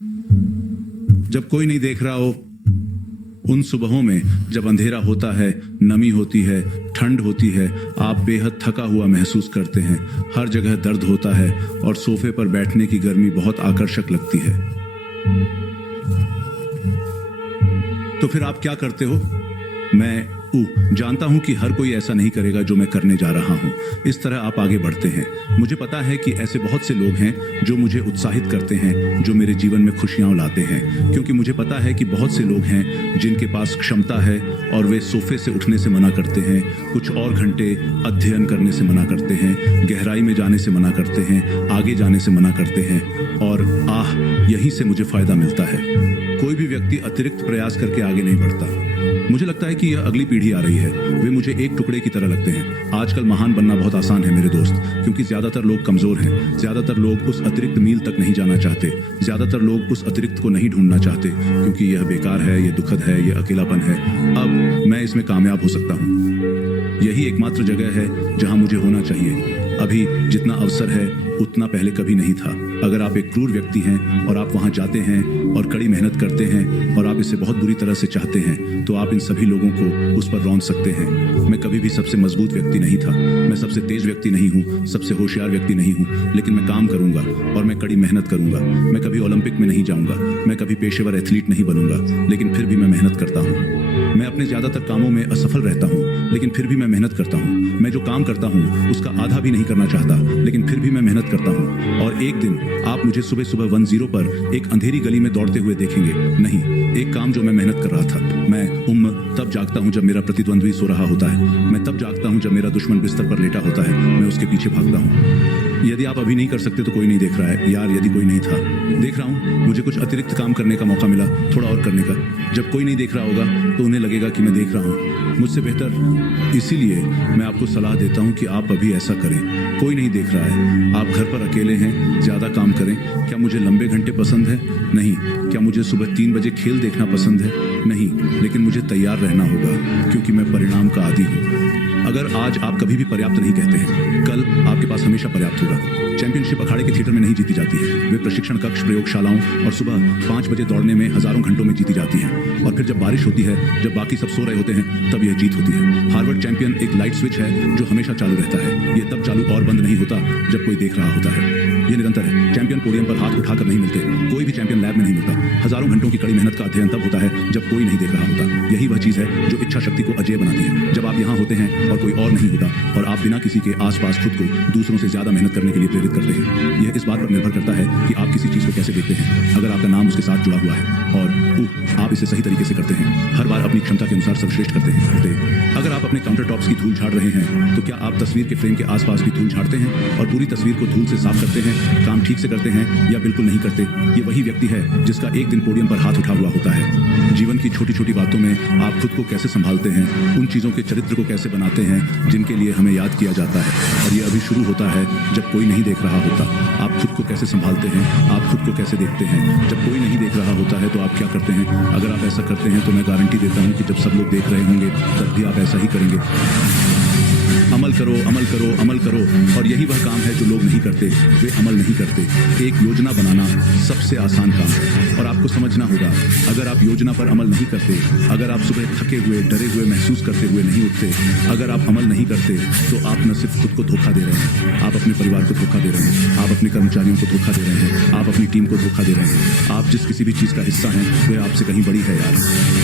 जब कोई नहीं देख रहा हो, उन सुबहों में जब अंधेरा होता है, नमी होती है, ठंड होती है, आप बेहद थका हुआ महसूस करते हैं, हर जगह दर्द होता है और सोफे पर बैठने की गर्मी बहुत आकर्षक लगती है। तो फिर आप क्या करते हो? मैं जानता हूं कि हर कोई ऐसा नहीं करेगा जो मैं करने जा रहा हूं। इस तरह आप आगे बढ़ते हैं। मुझे पता है कि ऐसे बहुत से लोग हैं जो मुझे उत्साहित करते हैं, जो मेरे जीवन में खुशियां लाते हैं, क्योंकि मुझे पता है कि बहुत से लोग हैं जिनके पास क्षमता है और वे सोफे से उठने से मना करते हैं, कुछ और घंटे अध्ययन करने से मना करते हैं, गहराई में जाने से मना करते हैं, आगे जाने से मना करते हैं, और यहीं से मुझे फायदा मिलता है। कोई भी व्यक्ति अतिरिक्त प्रयास करके आगे नहीं बढ़ता। मुझे लगता है कि यह अगली पीढ़ी आ रही है, वे मुझे एक टुकड़े की तरह लगते हैं। आजकल महान बनना बहुत आसान है मेरे दोस्त, क्योंकि ज्यादातर लोग कमजोर हैं, ज्यादातर लोग उस अतिरिक्त मील तक नहीं जाना चाहते, ज्यादातर लोग उस अतिरिक्त को नहीं ढूंढना चाहते, क्योंकि यह बेकार है, यह दुखद है, यह अकेलापन है। अब मैं इसमें कामयाब हो सकता हूँ। यही एकमात्र जगह है जहां मुझे होना चाहिए। अभी जितना अवसर है उतना पहले कभी नहीं था। अगर आप एक क्रूर व्यक्ति हैं और आप वहां जाते हैं और कड़ी मेहनत करते हैं और आप इसे बहुत बुरी तरह से चाहते हैं, तो आप इन सभी लोगों को उस पर रौंद सकते हैं। मैं कभी भी सबसे मजबूत व्यक्ति नहीं था, मैं सबसे तेज व्यक्ति नहीं हूँ, सबसे होशियार व्यक्ति नहीं हूँ, लेकिन मैं काम करूंगा और मैं कड़ी मेहनत करूंगा। मैं कभी ओलंपिक में नहीं जाऊंगा, मैं कभी पेशेवर एथलीट नहीं बनूंगा, लेकिन फिर भी मैं मेहनत करता हूँ। मैं अपने ज्यादातर कामों में असफल रहता हूँ, लेकिन फिर भी मैं मेहनत करता हूँ। मैं जो काम करता हूँ उसका आधा भी नहीं करना चाहता, लेकिन फिर भी मैं मेहनत करता हूँ। और एक दिन आप मुझे सुबह सुबह 10 पर एक अंधेरी गली में दौड़ते हुए देखेंगे। नहीं, एक काम जो मैं मेहनत कर रहा था। मैं तब जागता हूँ जब मेरा प्रतिद्वंद्वी सो रहा होता है। मैं तब जागता हूँ जब मेरा दुश्मन बिस्तर पर लेटा होता है। मैं उसके पीछे भागता हूँ। यदि आप अभी नहीं कर सकते तो कोई नहीं देख रहा है। यार, यदि कोई नहीं था, देख रहा हूँ, मुझे कुछ अतिरिक्त काम करने का मौका मिला, थोड़ा और करने का। जब कोई नहीं देख रहा होगा तो उन्हें लगेगा कि मैं देख रहा हूँ, मुझसे बेहतर। इसीलिए मैं आपको सलाह देता हूँ कि आप अभी ऐसा करें। कोई नहीं देख रहा है, आप घर पर अकेले हैं, ज्यादा काम करें। क्या मुझे लंबे घंटे पसंद है? नहीं। क्या मुझे सुबह 3 बजे खेल देखना पसंद है? नहीं। लेकिन मुझे तैयार रहना होगा, क्योंकि मैं परिणाम का आदी हूँ। अगर आज आप कभी भी पर्याप्त नहीं कहते हैं, कल आपके पास हमेशा पर्याप्त होगा। चैंपियनशिप अखाड़े के थिएटर में नहीं जीती जाती है, वे प्रशिक्षण कक्ष, प्रयोगशालाओं और सुबह 5 बजे दौड़ने में हजारों घंटों में जीती जाती है। और फिर जब बारिश होती है, जब बाकी सब सो रहे होते हैं, तब यह जीत होती है। हार्वर्ड चैंपियन एक लाइट स्विच है जो हमेशा चालू रहता है। यह तब चालू और बंद नहीं होता जब कोई देख रहा होता है। ये निरंतर है। चैंपियन पोडियम पर हाथ उठाकर नहीं मिलते, कोई भी चैंपियन लैब में नहीं मिलता। हजारों घंटों की कड़ी मेहनत का अध्ययन तब होता है जब कोई नहीं देख रहा होता। यही वह चीज है जो इच्छा शक्ति को अजेय बनाती है। जब आप यहाँ होते हैं और कोई और नहीं होता, और आप बिना किसी के आसपास खुद को दूसरों से ज्यादा मेहनत करने के लिए प्रेरित करते हैं। यह इस बात पर निर्भर करता है कि आप किसी चीज को कैसे देखते हैं। अगर आपका नाम उसके साथ जुड़ा हुआ है और आप इसे सही तरीके से करते हैं, हर बार अपनी क्षमता के अनुसार सर्वश्रेष्ठ करते हैं। अगर आप अपने काउंटर टॉप्स की धूल झाड़ रहे हैं, तो क्या आप तस्वीर के फ्रेम के आसपास भी धूल झाड़ते हैं और पूरी तस्वीर को धूल से साफ करते हैं? काम ठीक से करते हैं या बिल्कुल नहीं करते? ये वही व्यक्ति है जिसका एक दिन पोडियम पर हाथ उठा हुआ होता है। जीवन की छोटी छोटी बातों में आप खुद को कैसे संभालते हैं, उन चीजों के चरित्र को कैसे बनाते हैं जिनके लिए हमें याद किया जाता है। और ये अभी शुरू होता है जब कोई नहीं देख रहा होता। आप खुद को कैसे संभालते हैं, आप खुद को कैसे देखते हैं जब कोई नहीं देख रहा होता है, तो आप क्या करते हैं? अगर आप ऐसा करते हैं तो मैं गारंटी देता हूं कि जब सब लोग देख रहे होंगे तब भी आप ऐसा ही करेंगे। अमल करो, अमल करो, अमल करो। और यही वह काम है जो लोग नहीं करते, वे अमल नहीं करते। एक योजना बनाना सबसे आसान काम है, और आपको समझना होगा, अगर आप योजना पर अमल नहीं करते, अगर आप सुबह थके हुए, डरे हुए महसूस करते हुए नहीं उठते, अगर आप अमल नहीं करते, तो आप न सिर्फ खुद को धोखा दे रहे हैं, आप अपने परिवार को धोखा दे रहे हैं, आप अपने कर्मचारियों को धोखा दे रहे हैं, आप अपनी टीम को धोखा दे रहे हैं। आप जिस किसी भी चीज का हिस्सा हैं, वह आपसे कहीं बड़ी है यार।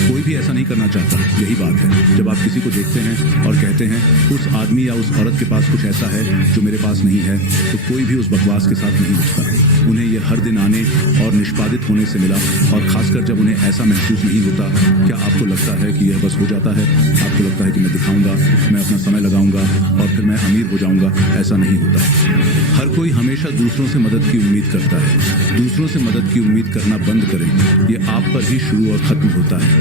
कोई भी ऐसा नहीं करना चाहता। यही बात है, जब आप किसी को देखते हैं और कहते हैं उस आदमी या उस औरत के पास कुछ ऐसा है जो मेरे पास नहीं है, तो कोई भी उस बकवास के साथ नहीं उठता। उन्हें यह हर दिन आने और निष्पादित होने से मिला, और खासकर जब उन्हें ऐसा महसूस नहीं होता। क्या आपको लगता है कि यह बस हो जाता है? आपको लगता है कि मैं दिखाऊंगा, मैं अपना समय लगाऊंगा और फिर मैं अमीर हो जाऊंगा? ऐसा नहीं होता। हर कोई हमेशा दूसरों से मदद की उम्मीद करता है। दूसरों से मदद की उम्मीद करना बंद करें। यह आप पर ही शुरू और खत्म होता है।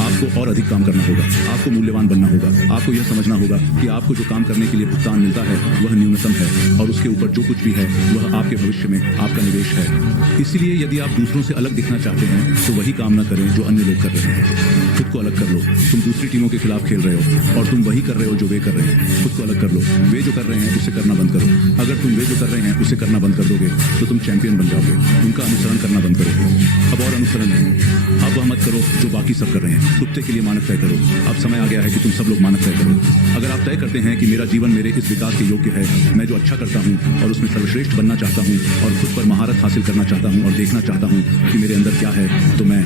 आप आपको और अधिक काम करना होगा, आपको मूल्यवान बनना होगा। आपको यह समझना होगा कि आपको जो काम करने के लिए भुगतान मिलता है वह न्यूनतम है और उसके ऊपर जो कुछ भी है वह आपके भविष्य में आपका निवेश है। इसीलिए यदि आप दूसरों से अलग दिखना चाहते हैं तो वही काम न करें जो अन्य लोग कर रहे हैं। खुद को अलग कर लो। तुम दूसरी टीमों के खिलाफ खेल रहे हो और तुम वही कर रहे हो जो वे कर रहे हैं। खुद को अलग कर लो। वे जो कर रहे हैं उसे करना बंद करो। अगर तुम वे जो कर रहे हैं उसे करना बंद कर दोगे तो तुम चैंपियन बन जाओगे। उनका अनुसरण करना बंद करो। अब और अनुसरण नहीं। अब वह मत करो जो बाकी सब कर रहे हैं। कुत्ते के लिए मानक तय करो। अब समय आ गया है कि तुम सब लोग मानक तय करो। अगर आप तय करते हैं कि मेरा जीवन मेरे इस विकास के योग्य है, मैं जो अच्छा करता हूँ और उसमें सर्वश्रेष्ठ बनना चाहता हूँ और खुद पर महारत हासिल करना चाहता हूँ और देखना चाहता हूँ कि मेरे अंदर क्या है, तो मैं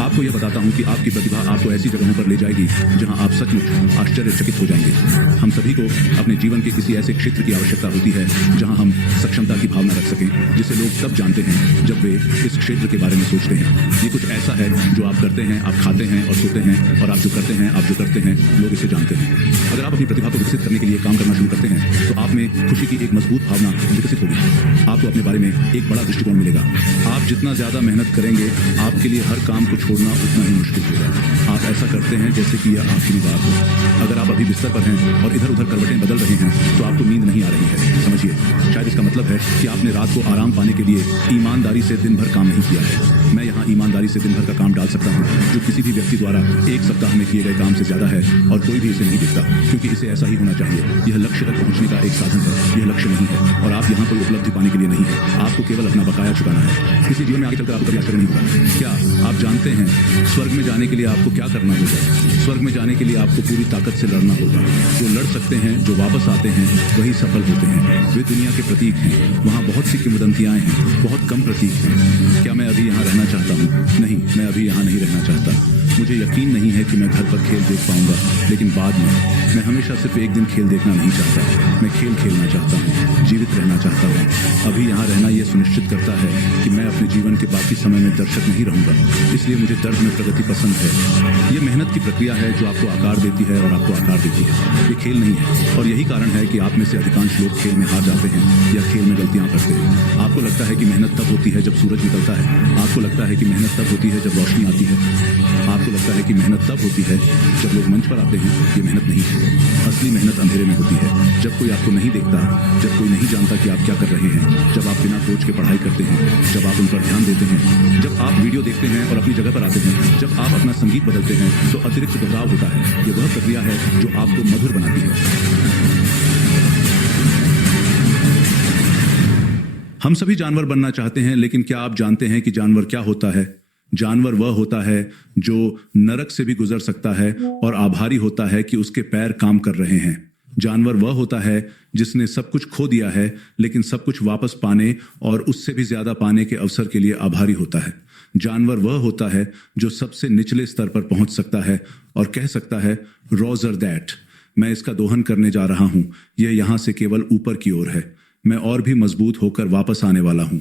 आपको यह बताता हूँ कि आपकी प्रतिभा आपको ऐसी जगहों पर ले जाएगी जहाँ आप सचमुच आश्चर्यचकित हो जाएंगे। हम सभी को अपने जीवन के किसी ऐसे क्षेत्र की आवश्यकता होती है जहाँ हम सक्षमता की भावना रख सकें, जिसे लोग तब जानते हैं जब वे इस क्षेत्र के बारे में सोचते हैं। ये कुछ ऐसा है जो आप करते हैं, आप खाते हैं और सोते हैं, और आप जो करते हैं, आप जो करते हैं, लोग इसे जानते हैं। अगर आप अपनी प्रतिभा को विकसित करने के लिए काम करना शुरू करते हैं तो आप में खुशी की एक मजबूत भावना विकसित होगी। आपको अपने बारे में एक बड़ा दृष्टिकोण मिलेगा। आप जितना ज्यादा मेहनत करेंगे, आपके लिए हर काम को छोड़ना उतना ही मुश्किल होगा। आप ऐसा करते हैं जैसे कि यह आखिरी बार हो। अगर आप अभी बिस्तर पर हैं और इधर उधर करवटें बदल रहे हैं तो आपको नींद नहीं आ रही है। समझिए, शायद इसका मतलब है कि आपने रात को आराम पाने के लिए ईमानदारी से दिन भर काम नहीं किया है। मैं यहाँ ईमानदारी से दिन भर का काम डाल सकता हूँ जो किसी भी व्यक्ति द्वारा एक सप्ताह में किए गए काम से ज्यादा है, और कोई भी इसे नहीं देखता, क्योंकि इसे ऐसा ही होना चाहिए। यह लक्ष्य तक पहुँचने का एक साधन है, यह लक्ष्य नहीं है, और आप यहाँ कोई उपलब्धि पाने के लिए नहीं है। आपको केवल अपना बकाया चुकाना है। किसी जीवन में आगे चलकर आपको कभी आश्चर्य नहीं होगा। क्या आप जानते हैं स्वर्ग में जाने के लिए आपको क्या करना होगा? स्वर्ग में जाने के लिए आपको पूरी ताकत से लड़ना होगा। जो लड़ सकते हैं, जो वापस आते हैं, वही सफल होते हैं। वे दुनिया के प्रतीक हैं। वहाँ बहुत सी किंवदंतियाँ हैं, बहुत कम प्रतीक हैं। क्या मैं अभी यहाँ रहना चाहता हूँ? नहीं, मैं अभी यहाँ नहीं रहना चाहता। मुझे यकीन नहीं है कि मैं घर पर खेल देख पाऊंगा, लेकिन बाद में मैं हमेशा सिर्फ एक दिन खेल देखना नहीं चाहता। मैं खेल खेलना चाहता हूँ, जीवित रहना चाहता हूँ। अभी यहाँ रहना यह सुनिश्चित करता है कि मैं अपने जीवन के बाकी समय में दर्शक नहीं रहूंगा, इसलिए मुझे दर्द में प्रगति पसंद है। ये मेहनत की प्रक्रिया है जो आपको आकार देती है और आपको आकार देती है। ये खेल नहीं है, और यही कारण है कि आप में से अधिकांश लोग खेल में हार जाते हैं या खेल में गलतियाँ करते हैं। आपको लगता है कि मेहनत तब होती है जब सूरज निकलता है। आपको लगता है कि मेहनत तब होती है जब रोशनी आती है। आपको लगता है कि मेहनत तब होती है जब लोग मंच पर आते हैं। ये मेहनत नहीं है। असली मेहनत अंधेरे में होती है, जब कोई आपको नहीं देखता, जब कोई नहीं जानता कि आप क्या कर रहे हैं, जब आप बिना कोच के पढ़ाई करते हैं, जब आप उन पर ध्यान देते हैं, जब आप वीडियो देखते हैं और अपनी जगह पर आते हैं, जब आप अपना संगीत बदलते हैं, तो अतिरिक्त दोहराव होता है। ये वह प्रक्रिया है जो आपको मधुर बनाती है। हम सभी जानवर बनना चाहते हैं, लेकिन क्या आप जानते हैं कि जानवर क्या होता है? जानवर वह होता है जो नरक से भी गुजर सकता है और आभारी होता है कि उसके पैर काम कर रहे हैं। जानवर वह होता है जिसने सब कुछ खो दिया है, लेकिन सब कुछ वापस पाने और उससे भी ज्यादा पाने के अवसर के लिए आभारी होता है। जानवर वह होता है जो सबसे निचले स्तर पर पहुंच सकता है और कह सकता है, रोजर दैट, मैं इसका दोहन करने जा रहा हूं, यह यहां से केवल ऊपर की ओर है, मैं और भी मजबूत होकर वापस आने वाला हूं।